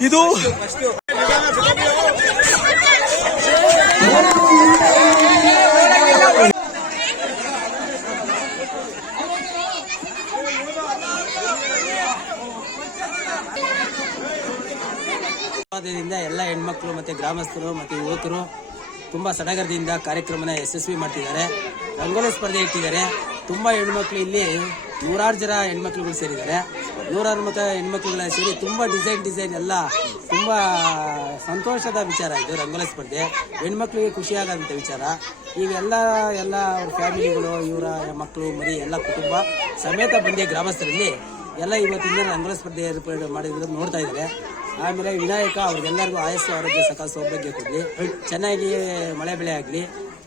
ಇದು ಎಲ್ಲ ಹೆಣ್ಮಕ್ಳು ಮತ್ತೆ ಗ್ರಾಮಸ್ಥರು ಮತ್ತೆ ಯುವಕರು ತುಂಬಾ ಸಡಗರದಿಂದ ಕಾರ್ಯಕ್ರಮನ ಯಶಸ್ವಿ ಮಾಡ್ತಿದ್ದಾರೆ. ರಂಗೋಲಿ ಸ್ಪರ್ಧೆ ಇಟ್ಟಿದ್ದಾರೆ. ತುಂಬಾ ಹೆಣ್ಮಕ್ಳು ಇಲ್ಲಿ ನೂರಾರು ಜನ ಹೆಣ್ಮಕ್ಳುಗಳು ಸೇರಿದ್ದಾರೆ. ನೂರಾರು ಮತ ಹೆಣ್ಮಕ್ಳುಗಳ ಸೇರಿ ತುಂಬಾ ಡಿಸೈನ್ ಡಿಸೈನ್ ಎಲ್ಲ ತುಂಬಾ ಸಂತೋಷದ ವಿಚಾರ ಇದು, ರಂಗೋಲಿ ಸ್ಪರ್ಧೆ. ಹೆಣ್ಮಕ್ಳಿಗೆ ಖುಷಿಯಾಗಂತ ವಿಚಾರ. ಈಗ ಎಲ್ಲ ಎಲ್ಲ ಫ್ಯಾಮಿಲಿಗಳು, ಇವರ ಮಕ್ಕಳು ಮರಿ, ಎಲ್ಲ ಕುಟುಂಬ ಸಮೇತ ಬಂದೇ ಗ್ರಾಮಸ್ಥರಲ್ಲಿ ಎಲ್ಲ ಇವತ್ತಿಂದ ರಂಗೋಲಿ ಸ್ಪರ್ಧೆ ಏರ್ಪಾಡು ಮಾಡಿರೋದು ನೋಡ್ತಾ ಇದ್ದಾರೆ. ಆಮೇಲೆ ವಿನಾಯಕ ಅವ್ರಿಗೆಲ್ಲರಿಗೂ ಆಯಸ್ಸು, ಆರೋಗ್ಯ ಸಕಾಲ ಸೌಭಾಗ್ಯ ಕೊಡಲಿ. ಚೆನ್ನಾಗಿ ಮಳೆ ಬೆಳೆ ಆಗಲಿ.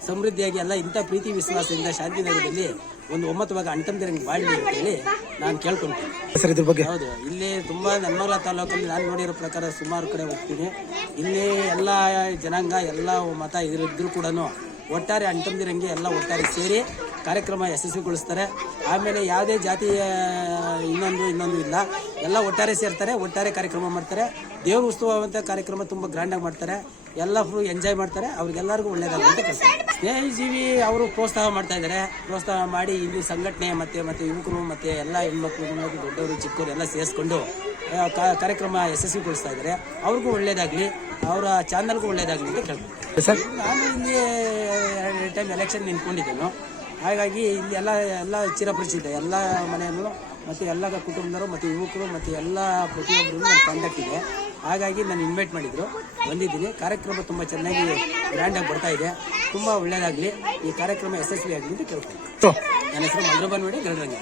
ಸಮೃದ್ಧಿಯಾಗಿ ಎಲ್ಲ ಇಂಥ ಪ್ರೀತಿ ವಿಶ್ವಾಸದಿಂದ ಶಾಂತಿನಗರದಲ್ಲಿ ಒಂದು ಒಮ್ಮತವಾಗಿ ಭಾಗ ಬಾಳಿ ಬಾಳಲಿ ಅಂತ ಹೇಳಿ ನಾನು ಕೇಳ್ಕೊಂತೀನಿ. ಸರ್ ಇದ್ರ ಬಗ್ಗೆ? ಹೌದು. ಇಲ್ಲಿ ತುಂಬ ನನ್ನೂರ ತಾಲೂಕಲ್ಲಿ ನಾನು ನೋಡಿರೋ ಪ್ರಕಾರ ಸುಮಾರು ಕಡೆ ಹೋಗ್ತೀನಿ. ಇಲ್ಲಿ ಎಲ್ಲ ಜನಾಂಗ ಎಲ್ಲ ಮತ ಇದ್ರೂ ಕೂಡ ಒಟ್ಟಾರೆ ಅಂಟಂದಿರಂಗೆ ಎಲ್ಲ ಒಟ್ಟಾರೆ ಸೇರಿ ಕಾರ್ಯಕ್ರಮ ಯಶಸ್ವಿಗೊಳಿಸ್ತಾರೆ. ಆಮೇಲೆ ಯಾವುದೇ ಜಾತಿಯ ಇನ್ನೊಂದು ಇನ್ನೊಂದು ಇಲ್ಲ. ಎಲ್ಲ ಒಟ್ಟಾರೆ ಸೇರ್ತಾರೆ ಒಟ್ಟಾರೆ ಕಾರ್ಯಕ್ರಮ ಮಾಡ್ತಾರೆ. ದೇವ್ರ ಉತ್ಸವ ಅಂತ ಕಾರ್ಯಕ್ರಮ ತುಂಬ ಗ್ರ್ಯಾಂಡಾಗಿ ಮಾಡ್ತಾರೆ. ಎಲ್ಲ ಫುಲ್ ಎಂಜಾಯ್ ಮಾಡ್ತಾರೆ. ಅವ್ರಿಗೆಲ್ಲರಿಗೂ ಒಳ್ಳೇದಾಗುತ್ತೆ ಅಂತ ಜೀವಿ ಸ್ನೇಹಜೀವಿ ಅವರು ಪ್ರೋತ್ಸಾಹ ಮಾಡ್ತಾ ಇದ್ದಾರೆ. ಪ್ರೋತ್ಸಾಹ ಮಾಡಿ ಇಲ್ಲಿ ಸಂಘಟನೆ ಮತ್ತೆ ಮತ್ತೆ ಯುವಕರು ಮತ್ತೆ ಎಲ್ಲ ಹೆಣ್ಮಕ್ಳು ದೊಡ್ಡವರು ಚಿಕ್ಕವರು ಎಲ್ಲ ಸೇರಿಸ್ಕೊಂಡು ಕಾ- ಕಾರ್ಯಕ್ರಮ ಯಶಸ್ವಿಗೊಳಿಸ್ತಾ ಇದ್ದಾರೆ. ಅವ್ರಿಗೂ ಒಳ್ಳೇದಾಗ್ಲಿ. ಅವರ ಚಾನಲ್ಗೂ ಒಳ್ಳೇದಾಗ್ಲಿ ಅಂತ ಕೇಳ್ಬೋದು ಸರ್. ನಾನು ಇಲ್ಲಿ ಎರಡು ಟೈಮ್ ಎಲೆಕ್ಷನ್ ನಿಂತ್ಕೊಂಡಿದ್ದೇನು. ಹಾಗಾಗಿ ಇಲ್ಲಿ ಎಲ್ಲ ಎಲ್ಲ ಚಿರಪರಿಚಿತ ಎಲ್ಲ ಮನೆಯಲ್ಲೂ ಮತ್ತು ಎಲ್ಲ ಕುಟುಂಬದವರು ಮತ್ತು ಯುವಕರು ಮತ್ತು ಎಲ್ಲ ಪ್ರತಿಯೊಬ್ಬರು ನನ್ನ ಕಾಂಟ್ಯಾಕ್ಟ್ ಇದೆ. ಹಾಗಾಗಿ ನಾನು ಇನ್ವೈಟ್ ಮಾಡಿದ್ರು ಬಂದಿದ್ದೀನಿ. ಕಾರ್ಯಕ್ರಮ ತುಂಬ ಚೆನ್ನಾಗಿ ಗ್ರ್ಯಾಂಡಾಗಿ ಬರ್ತಾ ಇದೆ. ತುಂಬ ಒಳ್ಳೆಯದಾಗಲಿ ಈ ಕಾರ್ಯಕ್ರಮ ಯಶಸ್ವಿ ಆಗಲಿ ಅಂತ ಕೇಳ್ತೀನಿ ನನ್ನ ಹೆಸರು ಮಧುರಬನ್ ನೋಡಿ ಗರುಡರಂಗ